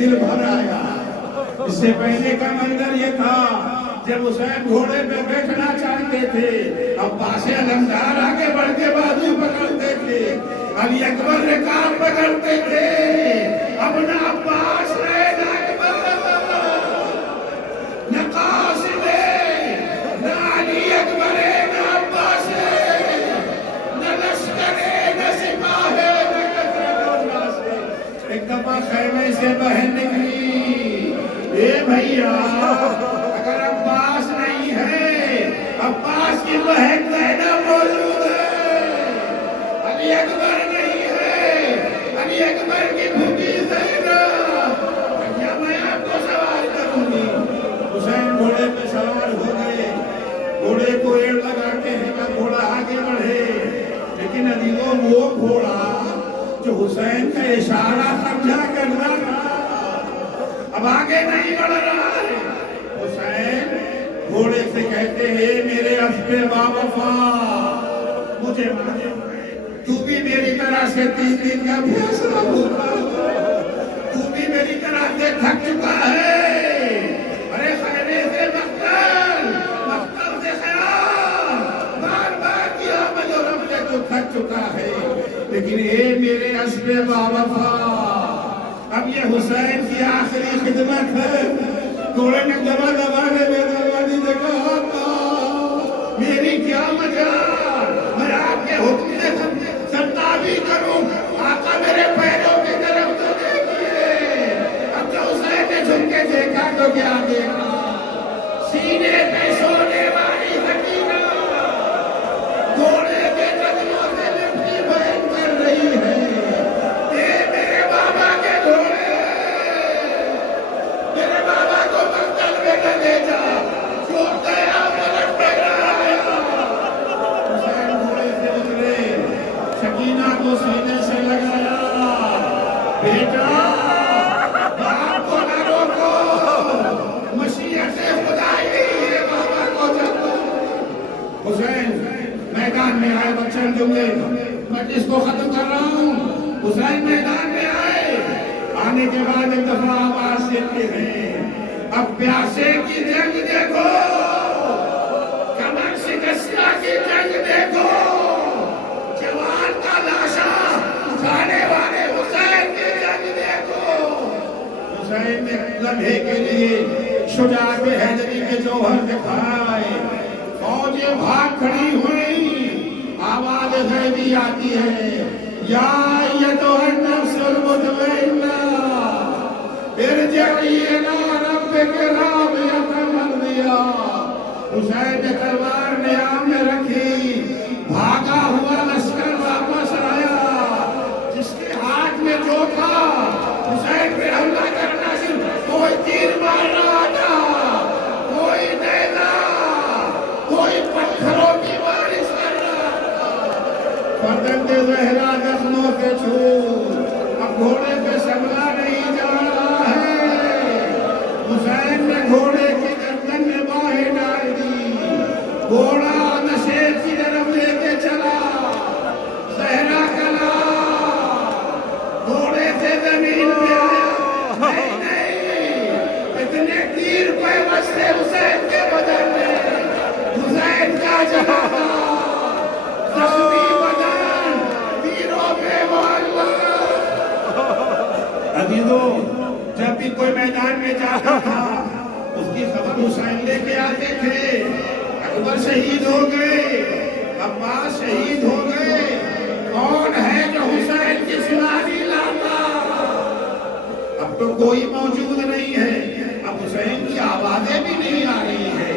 दिल भर आया। इससे पहले का मंजर ये था, जब हुसैन घोड़े पे बैठना चाहते थे, अब्बास अलमदार आगे बढ़ के बाजू पकड़ते थे, अली अकबर रिकाब पकड़ते थे। अपना अब्बास खैमे से बहन निकली, ए भैया अगर अब्बास नहीं है, अब्बास की बहन ज़ैनब मौजूद है। अली अकबर नहीं है, अली अकबर की भूखी ज़ैनब। भैया मैं आपको सवाल करूंगी। हुसैन घोड़े पे सवार हो गए, घोड़े को एड़ लगाते हैं कि घोड़ा आगे बढ़े, लेकिन अलीओ वो घोड़ा जो हुसैन का इशारा समझा कर रहा था, अब आगे नहीं बढ़ रहा है। हुसैन घोड़े से कहते हैं, मेरे अस्बे बावफा, मुझे तू भी मेरी तरह से 3 दिन का फैसला होगा, तू भी मेरी तरह से थक चुका है। अरे खैरे से मख्तल, मख्तल से खैरात, बार बार किया मजो रब से तो थक चुका है, लेकिन ये मेरे अस्बे बावफा, अब ये हुसैन की आखिरी खिदमत है। घोड़े में दबा दबा ने बेदरवादी ने कहा, मेरी क्या मजाल, मैं आपके हुक्म से सरताबी करूं, आका मेरे पैरों की तरफ तो देखिए। अब जो हुसैन ने झुक के देखा तो क्या देखा, सीने पे सोने वाली सकीना घोड़े के कदमों से लिपटी बहन कर रही है। ये मेरे बाबा के घोड़े, मेरे बाबा को मक्तल में न ले जा, छूट गया पलट पे आया। हुसैन घोड़े से उतरे, सकीना को सीने से लगाया, बेटा बाप को न रोको, मशीयत से खुदाई है बाबा को जब। हुसैन मैदान में आए, बच्चन जुमले मैं इसको खत्म कर रहा हूँ। हुसैन मैदान में आए, आने के बाद एक दफा आवाज देते हैं, अब प्यासे की जंग देखो, कमर शिकस्ता की जंग देखो, जवान का लाशा उठाने वाले हुसैन की जंग देखो। हुसैन ने लम्हे के लिए शुजाअत हैदरी के जौहर दिखाए, फौजें भाग खड़ी हुई, आवाज गैबी आती है, या अय्यतुहन नफ्सुल मुतमइन्ना इरजिई इला रब्बिकी रादियतन मर्दिया। हुसैन ने तलवार नियाम में रखी, भागा हुआ लश्कर वापस आया, जिसके हाथ में जो था हुसैन पे हमला करना शुरू, कोई तीर मार रहा था, कोई नैना, कोई पत्थरों की बारिश कर रहा था। फर्जंदे ज़हरा जख्मों के छूट, अब घोड़े पे संभला नहीं जा रहा है। हुसैन ने घोड़े की गर्दन में बाहें डाल दी, घोड़ा नशे की तरफ लेके चला, ज़हरा कला घोड़े से जमीन पे आया, नहीं इतने तीर पे बसते हुसैन के बदन में, हुसैन का जनाजा जख्मी बदन तीरों पे मुअल्लक़। अजीजों, जब भी कोई मैदान में जाता था, उसकी खबर हुसैन लेके आते थे। अकबर शहीद हो गए, अब्बास शहीद हो गए, कौन है जो हुसैन की सुनामी लाता? अब तो कोई मौजूद नहीं है, अब हुसैन की आवाजें भी नहीं आ रही है।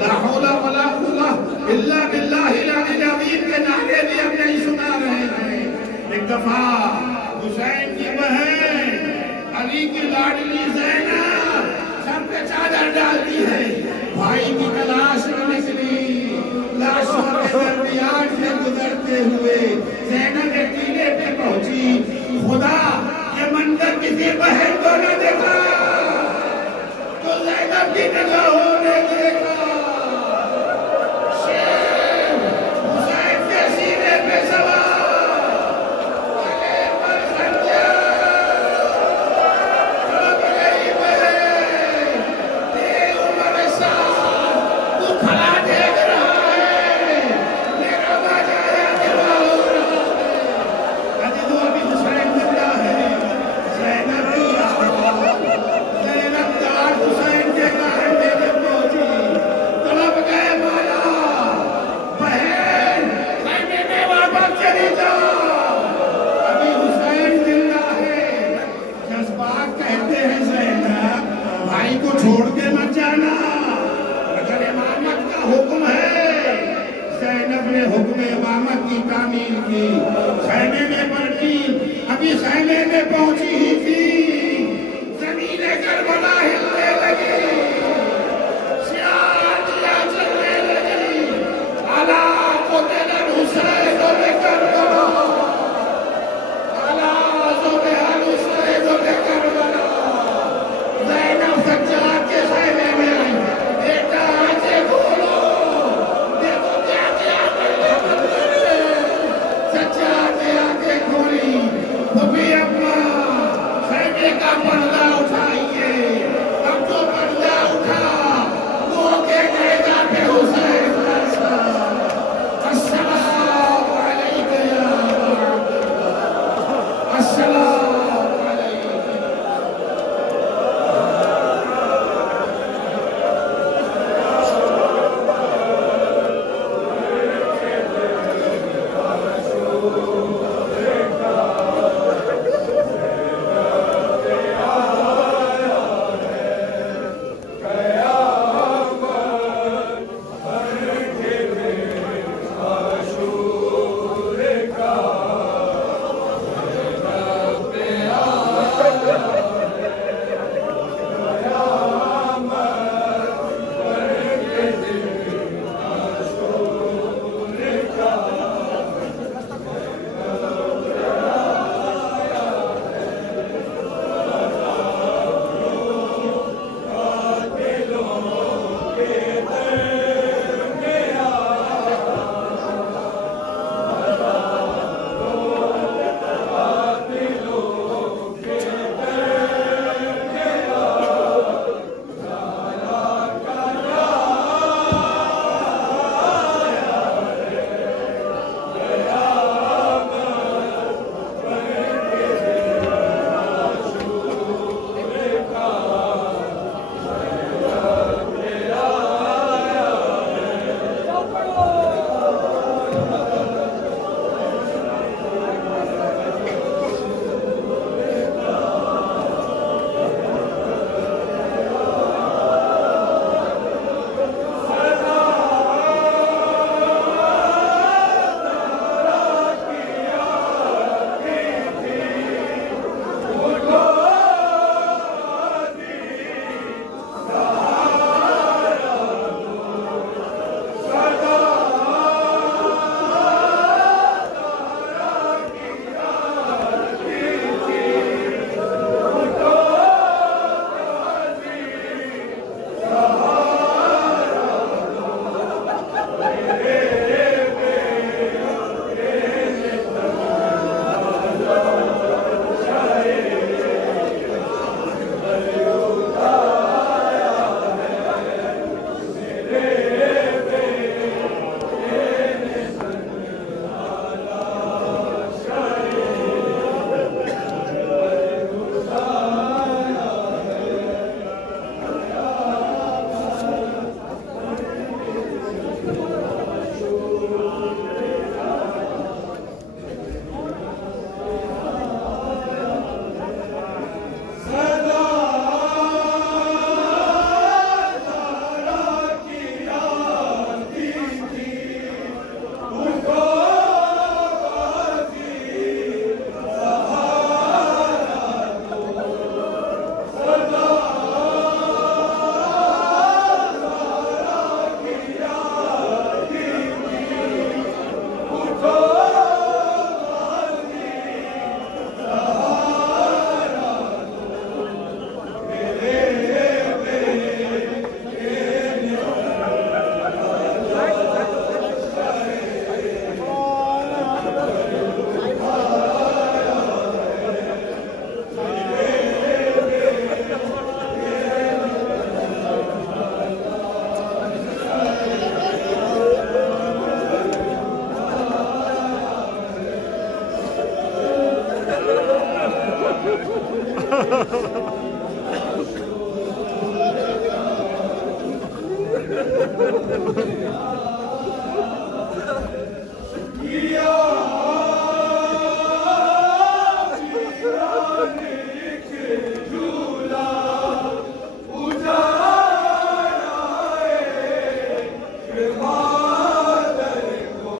ला हौला वला कुव्वता इल्ला बिल्लाहिल अलील अज़ीम के नारे भी हम नहीं सुना रहे हैं। एक दफा हुसैन की बहन अली की लाडली ज़ैनब सर पे चादर डालती है, भाई की तलाश में निकली, लाशों के दरमियान से गुजरते हुए ज़ैनब के टीले पे पहुंची। खुदा ये मंजर किसी बहन को न देखा तो ज़ैनब की निगाहों ने देखा। शेर हुसैन के सीने पे सवार, गले पर खंजर, भाई को छोड़ के मत जाना, अगर इमामत का हुक्म है। ज़ैनब ने हुक्म इमामत की तामील की, खैमे में पलटी, अभी खैमे में पहुंची ही थी, जमीने करबला हिलने लगी, शियार चलने लगी। अला क़ुतिल हुसैन बिकरबला, अला ज़ुबिहल हुसैन बिकरबला। ज़ैनब सज्जाद के खैमे में आई, बेटा आंखें खोलो, देखो क्या क्या करने बंदर ने। सज्जाद ने आंखें खोली, फूफी अम्मा खैमे का पर्दा उठाइए। अब जो पर्दा उठा वो के नेज़ा पे हुसैन था। अस्सलाम अलैका या अब्बा, अस्सलाम अलैका। Ha ha ha ha!